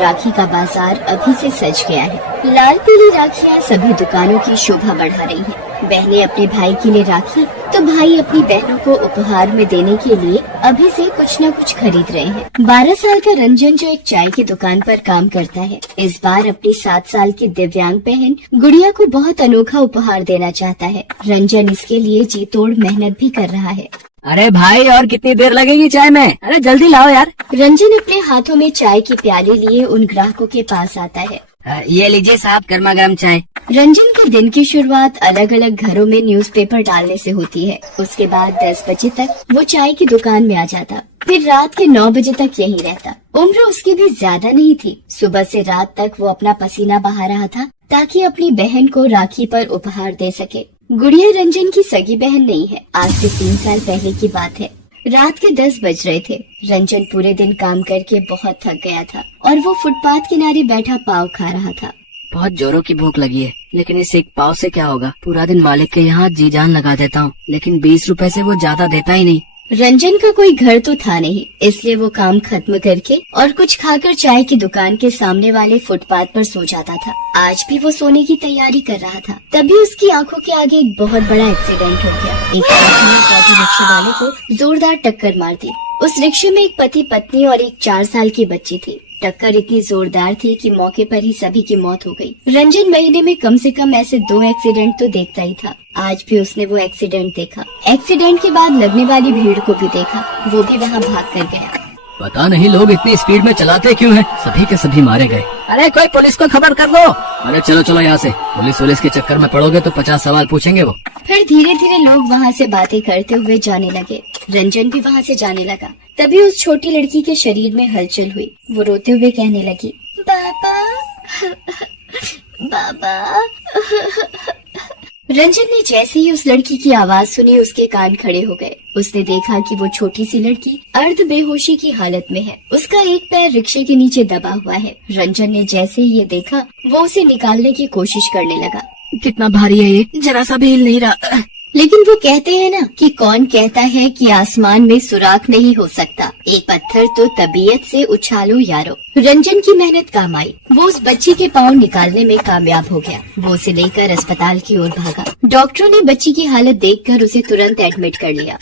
राखी का बाजार अभी से सज गया है। लाल पीली राखियाँ सभी दुकानों की शोभा बढ़ा रही हैं। बहनें अपने भाई के लिए राखी तो भाई अपनी बहनों को उपहार में देने के लिए अभी से कुछ न कुछ खरीद रहे हैं। 12 साल का रंजन जो एक चाय की दुकान पर काम करता है, इस बार अपनी 7 साल की दिव्यांग बहन गुड़िया को बहुत अनोखा उपहार देना चाहता है। रंजन इसके लिए जी तोड़ मेहनत भी कर रहा है। अरे भाई, और कितनी देर लगेगी चाय में? अरे जल्दी लाओ यार। रंजन अपने हाथों में चाय की प्याली लिए उन ग्राहकों के पास आता है। ये लीजिए साहब, गर्मा गर्म चाय। रंजन के दिन की शुरुआत अलग अलग घरों में न्यूज़पेपर डालने से होती है। उसके बाद 10 बजे तक वो चाय की दुकान में आ जाता, फिर रात के 9 बजे तक यहीं रहता। उम्र उसकी भी ज्यादा नहीं थी। सुबह से रात तक वो अपना पसीना बहा रहा था ताकि अपनी बहन को राखी पर उपहार दे सके। गुड़िया रंजन की सगी बहन नहीं है। आज से 3 साल पहले की बात है। रात के 10 बज रहे थे। रंजन पूरे दिन काम करके बहुत थक गया था और वो फुटपाथ किनारे बैठा पाव खा रहा था। बहुत जोरों की भूख लगी है, लेकिन इस एक पाव से क्या होगा? पूरा दिन मालिक के यहाँ जी जान लगा देता हूँ, लेकिन 20 रुपए से वो ज्यादा देता ही नहीं। रंजन का कोई घर तो था नहीं, इसलिए वो काम खत्म करके और कुछ खाकर चाय की दुकान के सामने वाले फुटपाथ पर सो जाता था। आज भी वो सोने की तैयारी कर रहा था, तभी उसकी आंखों के आगे एक बहुत बड़ा एक्सीडेंट हो गया। एक ट्रक ने ऑटो रिक्शा वाले को जोरदार टक्कर मार दी। उस रिक्शे में एक पति पत्नी और एक 4 साल की बच्ची थी। टक्कर इतनी जोरदार थी कि मौके पर ही सभी की मौत हो गई। रंजन महीने में कम से कम ऐसे 2 एक्सीडेंट तो देखता ही था। आज भी उसने वो एक्सीडेंट देखा। एक्सीडेंट के बाद लगने वाली भीड़ को भी देखा। वो भी वहाँ भाग कर गया। पता नहीं लोग इतनी स्पीड में चलाते क्यों हैं? सभी के सभी मारे गए। अरे कोई पुलिस को खबर कर दो। अरे चलो चलो यहाँ से, पुलिस के चक्कर में पड़ोगे तो 50 सवाल पूछेंगे वो। फिर धीरे धीरे लोग वहाँ से बातें करते हुए जाने लगे। रंजन भी वहाँ से जाने लगा। तभी उस छोटी लड़की के शरीर में हलचल हुई। वो रोते हुए कहने लगी, बाबा बाबा। रंजन ने जैसे ही उस लड़की की आवाज सुनी, उसके कान खड़े हो गए। उसने देखा कि वो छोटी सी लड़की अर्ध बेहोशी की हालत में है। उसका एक पैर रिक्शे के नीचे दबा हुआ है। रंजन ने जैसे ही ये देखा, वो उसे निकालने की कोशिश करने लगा। कितना भारी है ये, जरा सा भी हिल नहीं रहा। लेकिन वो कहते हैं ना कि कौन कहता है कि आसमान में सुराख नहीं हो सकता, एक पत्थर तो तबीयत से उछालो यारो। रंजन की मेहनत काम आई। वो उस बच्ची के पाँव निकालने में कामयाब हो गया। वो उसे लेकर अस्पताल की ओर भागा। डॉक्टरों ने बच्ची की हालत देखकर उसे तुरंत एडमिट कर लिया।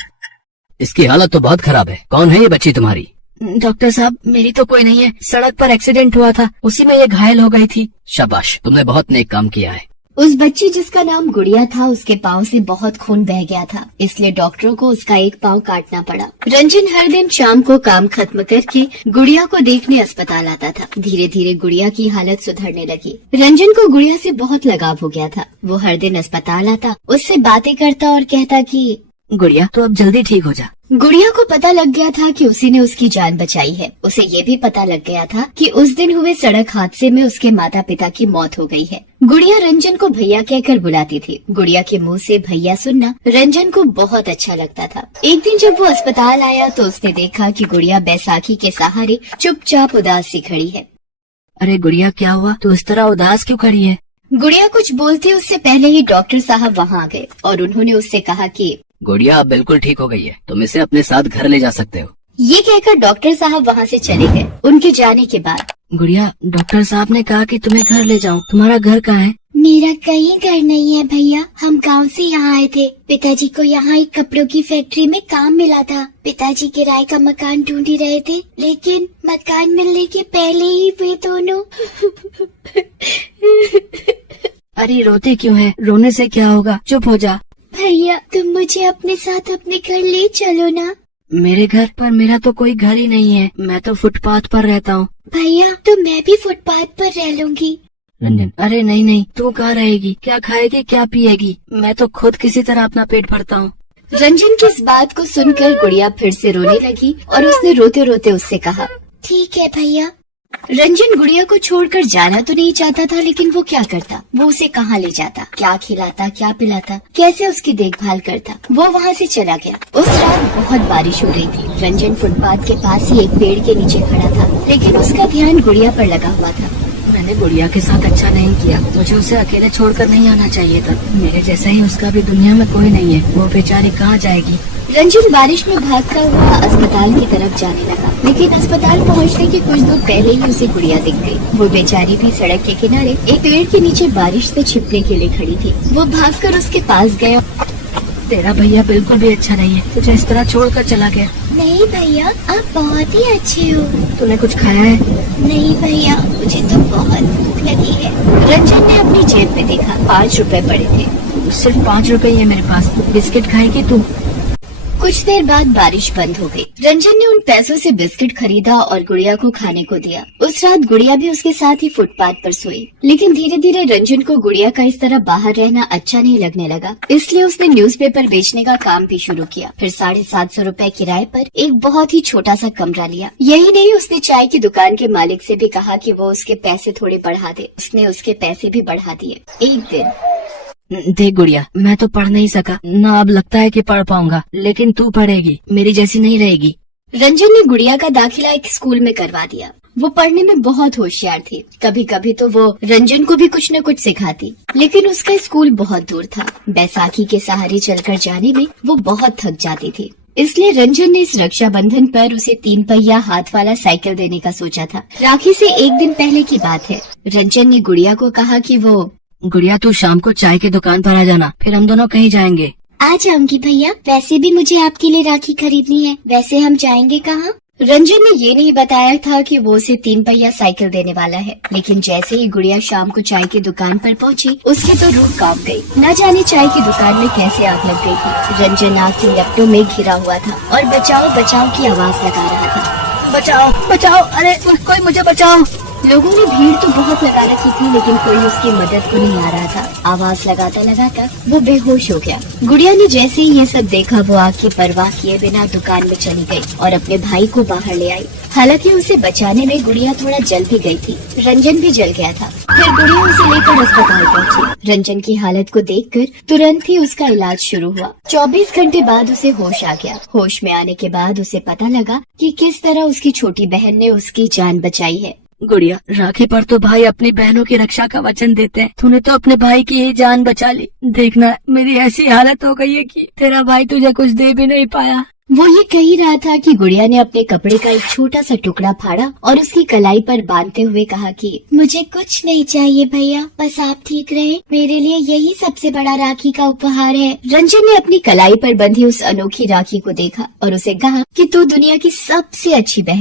इसकी हालत तो बहुत खराब है। कौन है ये बच्ची तुम्हारी? डॉक्टर साहब, मेरी तो कोई नहीं है। सड़क पर एक्सीडेंट हुआ था, उसी में ये घायल हो गई थी। शाबाश, तुमने बहुत नेक काम किया है। उस बच्ची जिसका नाम गुड़िया था, उसके पाँव से बहुत खून बह गया था, इसलिए डॉक्टरों को उसका एक पाँव काटना पड़ा। रंजन हर दिन शाम को काम खत्म करके गुड़िया को देखने अस्पताल आता था। धीरे धीरे गुड़िया की हालत सुधरने लगी। रंजन को गुड़िया से बहुत लगाव हो गया था। वो हर दिन अस्पताल आता, उससे बातें करता और कहता कि गुड़िया तो अब जल्दी ठीक हो जा। गुड़िया को पता लग गया था कि उसी ने उसकी जान बचाई है। उसे ये भी पता लग गया था कि उस दिन हुए सड़क हादसे में उसके माता पिता की मौत हो गई है। गुड़िया रंजन को भैया कहकर बुलाती थी। गुड़िया के मुंह से भैया सुनना रंजन को बहुत अच्छा लगता था। एक दिन जब वो अस्पताल आया तो उसने देखा कि गुड़िया बैसाखी के सहारे चुपचाप उदास सी खड़ी है। अरे गुड़िया, क्या हुआ? तू इस तरह उदास क्यों खड़ी है? गुड़िया कुछ बोलती उससे पहले ही डॉक्टर साहब वहाँ आ गए और उन्होंने उससे कहा कि गुड़िया अब बिल्कुल ठीक हो गई है, तुम इसे अपने साथ घर ले जा सकते हो। ये कहकर डॉक्टर साहब वहाँ से चले गए। उनके जाने के बाद गुड़िया, डॉक्टर साहब ने कहा कि तुम्हें घर ले जाऊं। तुम्हारा घर कहाँ है? मेरा कहीं घर नहीं है भैया, हम गांव से यहाँ आए थे। पिताजी को यहाँ एक कपड़ों की फैक्ट्री में काम मिला था। पिताजी किराए का मकान ढूंढ ही रहे थे, लेकिन मकान मिलने के पहले ही वे दोनों अरे रोते क्यों है? रोने से क्या होगा, चुप हो जा। भैया, तुम मुझे अपने साथ अपने घर ले चलो ना। मेरे घर पर? मेरा तो कोई घर ही नहीं है, मैं तो फुटपाथ पर रहता हूँ। भैया, तो मैं भी फुटपाथ पर रह लूंगी। रंजन, अरे नहीं नहीं, तू कहाँ रहेगी? क्या खाएगी, क्या पिएगी? मैं तो खुद किसी तरह अपना पेट भरता हूँ। रंजन की इस बात को सुनकर गुड़िया फिर से रोने लगी और उसने रोते रोते उससे कहा, ठीक है भैया। रंजन गुड़िया को छोड़कर जाना तो नहीं चाहता था, लेकिन वो क्या करता? वो उसे कहाँ ले जाता? क्या खिलाता, क्या पिलाता, कैसे उसकी देखभाल करता? वो वहाँ से चला गया। उस रात बहुत बारिश हो रही थी। रंजन फुटपाथ के पास ही एक पेड़ के नीचे खड़ा था, लेकिन उसका ध्यान गुड़िया पर लगा हुआ था। मैंने गुड़िया के साथ अच्छा नहीं किया, मुझे उसे अकेले छोड़कर नहीं आना चाहिए था। मेरे जैसा ही उसका भी दुनिया में कोई नहीं है, वो बेचारी कहाँ जाएगी। रंजन बारिश में भागता हुआ अस्पताल की तरफ जाने लगा, लेकिन अस्पताल पहुंचने के कुछ दूर पहले ही उसे गुड़िया दिख गई। वो बेचारी भी सड़क के किनारे एक पेड़ के नीचे बारिश से छिपने के लिए खड़ी थी। वो भागकर उसके पास गया। तेरा भैया बिल्कुल भी अच्छा नहीं है, तुझे इस तरह छोड़कर चला गया। नहीं भैया, आप बहुत ही अच्छे हो। तूने कुछ खाया है? नहीं भैया, मुझे तो बहुत भूख लगी है। रंजन ने अपनी जेब में देखा, 5 रुपए पड़े थे। सिर्फ 5 रुपए ही है मेरे पास, बिस्किट खाएगी तू? कुछ देर बाद बारिश बंद हो गई। रंजन ने उन पैसों से बिस्किट खरीदा और गुड़िया को खाने को दिया। उस रात गुड़िया भी उसके साथ ही फुटपाथ पर सोई। लेकिन धीरे धीरे रंजन को गुड़िया का इस तरह बाहर रहना अच्छा नहीं लगने लगा, इसलिए उसने न्यूज़पेपर बेचने का काम भी शुरू किया। फिर 750 रुपए किराए पर एक बहुत ही छोटा सा कमरा लिया। यही नहीं, उसने चाय की दुकान के मालिक से भी कहा कि वो उसके पैसे थोड़े बढ़ा दे। उसने उसके पैसे भी बढ़ा दिए। एक दिन, देख गुड़िया, मैं तो पढ़ नहीं सका ना, अब लगता है कि पढ़ पाऊंगा, लेकिन तू पढ़ेगी, मेरी जैसी नहीं रहेगी। रंजन ने गुड़िया का दाखिला एक स्कूल में करवा दिया। वो पढ़ने में बहुत होशियार थी। कभी कभी तो वो रंजन को भी कुछ न कुछ सिखाती, लेकिन उसका स्कूल बहुत दूर था। बैसाखी के सहारे चलकर जाने में वो बहुत थक जाती थी। इसलिए रंजन ने इस रक्षाबंधन पर उसे 3 पहिया हाथ वाला साइकिल देने का सोचा था। राखी से एक दिन पहले की बात है। रंजन ने गुड़िया को कहा कि वो, गुड़िया तू शाम को चाय की दुकान पर आ जाना, फिर हम दोनों कहीं जाएंगे। आ जाऊंगी भैया, वैसे भी मुझे आपके लिए राखी खरीदनी है। वैसे हम जाएंगे कहाँ? रंजन ने ये नहीं बताया था कि वो उसे 3 पहिया साइकिल देने वाला है। लेकिन जैसे ही गुड़िया शाम को चाय की दुकान पर पहुंची, उसकी तो रूह कांप गई। न जाने चाय की दुकान में कैसे आग लग गई थी। रंजन आग के लपटों में घिरा हुआ था और बचाओ बचाओ की आवाज लगा रहा था। बचाओ बचाओ, अरे कोई मुझे बचाओ। लोगों ने भीड़ तो बहुत लगा रखी थी, लेकिन कोई उसकी मदद को नहीं आ रहा था। आवाज लगाता लगाता वो बेहोश हो गया। गुड़िया ने जैसे ही ये सब देखा, वो आग की परवाह किए बिना दुकान में चली गई और अपने भाई को बाहर ले आई। हालांकि उसे बचाने में गुड़िया थोड़ा जल भी गई थी। रंजन भी जल गया था। फिर गुड़िया उसे लेकर अस्पताल पहुंची। रंजन की हालत को देखकर तुरंत ही उसका इलाज शुरू हुआ। 24 घंटे बाद उसे होश आ गया। होश में आने के बाद उसे पता लगा कि किस तरह उसकी छोटी बहन ने उसकी जान बचाई है। गुड़िया, राखी पर तो भाई अपनी बहनों की रक्षा का वचन देते हैं। तूने तो अपने भाई की ही जान बचा ली। देखना, मेरी ऐसी हालत हो गई है कि तेरा भाई तुझे कुछ दे भी नहीं पाया। वो ये कह ही रहा था कि गुड़िया ने अपने कपड़े का एक छोटा सा टुकड़ा फाड़ा और उसकी कलाई पर बांधते हुए कहा कि मुझे कुछ नहीं चाहिए भैया, बस आप ठीक रहे। मेरे लिए यही सबसे बड़ा राखी का उपहार है। रंजन ने अपनी कलाई पर बंधी उस अनोखी राखी को देखा और उसे कहा कि तू दुनिया की सबसे अच्छी बहन